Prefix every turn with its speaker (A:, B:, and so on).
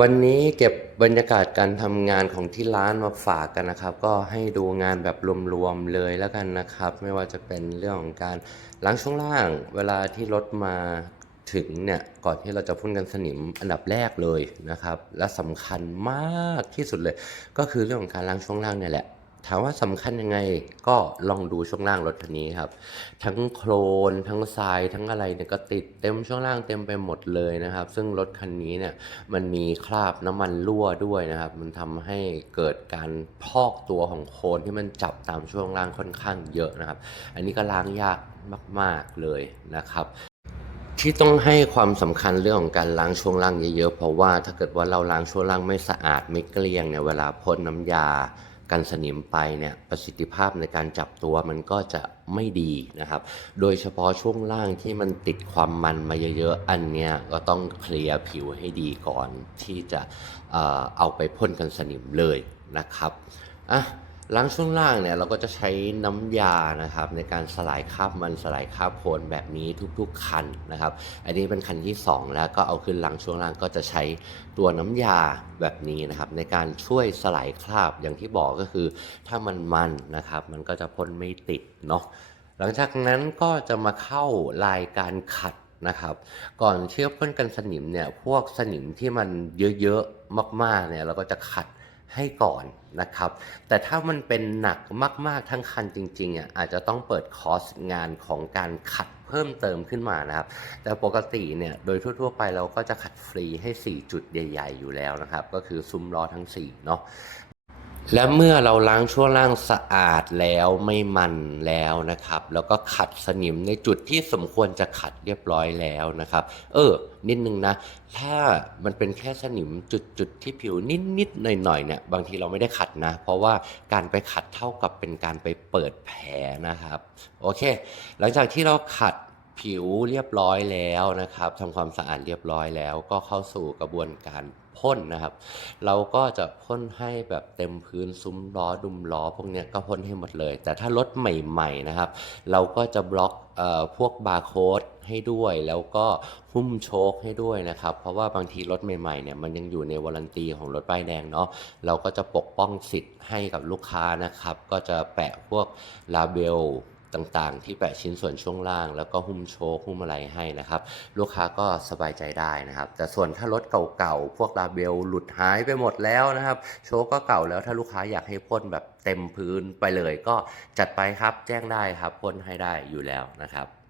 A: วันนี้เก็บบรรยากาศการทำงานของที่ร้านมาฝากกันนะครับ ก็ให้ดูงานแบบรวมๆเลยแล้วกันนะครับ ไม่ว่าจะเป็นเรื่องของการล้างช่วงล่าง เวลาที่รถมาถึงเนี่ยก่อนที่เราจะพ่นกันสนิมอันดับแรกเลยนะครับ และสำคัญมากที่สุดเลย ก็คือเรื่องของการล้างช่วงล่างเนี่ยแหละ ถามว่าสำคัญยังไงก็ลองดูช่วงล่างรถคันนี้ครับ ทั้งโคลนทั้งทรายทั้งอะไรเนี่ยก็ติดเต็มช่วงล่างเต็มไปหมดเลยนะครับ ซึ่งรถคันนี้เนี่ยมันมีคราบน้ำมันรั่วด้วยนะครับ มันทำให้เกิดการพอกตัวของโคลนที่มันจับตามช่วงล่างค่อนข้างเยอะนะครับ อันนี้ก็ล้างยากมาก ๆเลยนะครับที่ต้องให้ความสำคัญเรื่องของการล้างช่วงล่างเยอะๆ เพราะว่าถ้าเกิดว่าเราล้างช่วงล่างไม่สะอาดไม่เกลี้ยงเนี่ยเวลาพ่นน้ำยา กันสนิมไปเนี่ยประสิทธิภาพในการจับตัวมันก็จะไม่ดีนะครับ โดยเฉพาะช่วงล่างที่มันติดความมันมาเยอะๆ อันเนี้ยก็ต้องเคลียร์ผิวให้ดีก่อนที่จะเอาไปพ่นกันสนิมเลยนะครับอะ ล้างช่วงล่างเนี่ยเราก็จะใช้น้ำยานะครับในการสลายคราบมันสลายคราบโคลนแบบนี้ทุกๆคันนะครับ อันนี้เป็นคันที่ 2 แล้วก็เอาขึ้นล้างช่วงล่างก็จะใช้ตัวน้ำยาแบบนี้นะครับ ในการช่วยสลายคราบอย่างที่บอกก็คือ ถ้ามันมันนะครับ มันก็จะพ่นไม่ติดเนาะหลังจากนั้นก็จะมาเข้ารายการขัดนะครับ ก่อนเชื่อพ่นกันสนิมเนี่ยพวกสนิมที่มันเยอะๆมากๆเนี่ยเราก็จะขัด ให้ก่อนนะครับ แต่ถ้ามันเป็นหนักมาก ๆ ทั้งคันจริงๆอะอาจจะต้องเปิดคอร์สงานของการขัดเพิ่มเติมขึ้นมานะครับ แต่ปกติเนี่ยโดยทั่ว ๆ ไปเราก็จะขัดฟรีให้ 4 จุดใหญ่ ๆ อยู่แล้วนะครับ ก็คือซุ้มล้อทั้ง 4 เนาะ และเมื่อเราล้างช่วงล่างสะอาดแล้วไม่มันแล้วนะครับ แล้วก็ขัดสนิมในจุดที่สมควรจะขัดเรียบร้อยแล้วนะครับ เออ นิดนึงนะ ถ้ามันเป็นแค่สนิมจุดจุดที่ผิวนิดนิดหน่อยหน่อยเนี่ยบางทีเราไม่ได้ขัดนะ เพราะว่าการไปขัดเท่ากับเป็นการไปเปิดแผลนะครับ โอเค หลังจากที่เราขัดผิวเรียบร้อยแล้วนะครับทำความสะอาดเรียบร้อยแล้ว ก็เข้าสู่กระบวนการ พ่นนะครับ เราก็จะพ่นให้แบบเต็มพื้นซุ้มล้อดุมล้อพวกเนี้ยก็พ่นให้หมดเลย แต่ถ้ารถใหม่ๆนะครับ เราก็จะบล็อกออพวกบาร์โค้ดให้ด้วยแล้วก็หุ้มโชคให้ด้วยนะครับ เพราะว่าบางทีรถใหม่ๆเนี่ยมันยังอยู่ในวารันตีของรถป้ายแดงเนาะเราก็จะปกป้องสิทธิ์ให้กับลูกค้านะครับ ก็จะแปะพวกลาเบล ต่างๆ ที่แปะชิ้นส่วนช่วงล่าง แล้วก็หุ้มโชคหุ้มอะไรให้นะครับ ลูกค้าก็สบายใจได้นะครับ แต่ส่วนถ้ารถเก่าๆ พวกลาเบลหลุดหายไปหมดแล้วนะครับ โชคก็เก่าแล้วถ้าลูกค้าอยากให้พ่นแบบเต็มพื้นไปเลย ก็จัดไปครับแจ้งได้ครับพ่นให้ได้อยู่แล้วนะครับ